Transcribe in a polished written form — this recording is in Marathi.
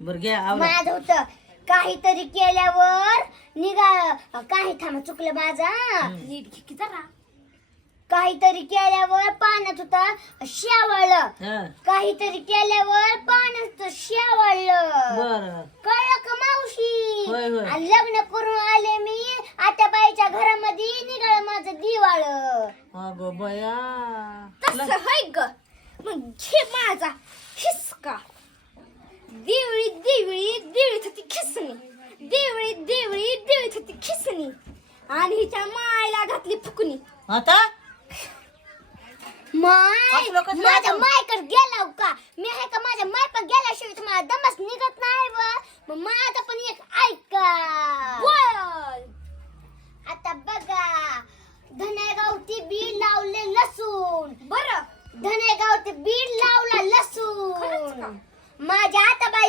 बर घ्या आवरा. माझं होतं काहीतरी केल्यावर निघा काही थांबा चुकलं माझा नीट घे की जरा. काहीतरी केल्यावर पाण्यात होता शेवाळलं. हा काहीतरी केल्यावर पाण्यात शेवाळलं. बर कळलं का मावशी? होय, होय. आणि लग्न करून आले मी आत्याबाईच्या घरामध्ये निघालं माझं दिवाळ. अगो बया तसं हाय ग. मग घे माझा हिसका. देवळी देवळी देवळीत होती खिसणी. देवळी देवळी देवळीत होती खिसणी. आणि हिच्या मायला घातली फुकणी. आता माय असलं कसलं माझ्या असं? मायकडे गेला का? मी आहे का माझ्या माय पण गेल्याशिवाय तुम्हाला दमच निघत नाही व. मग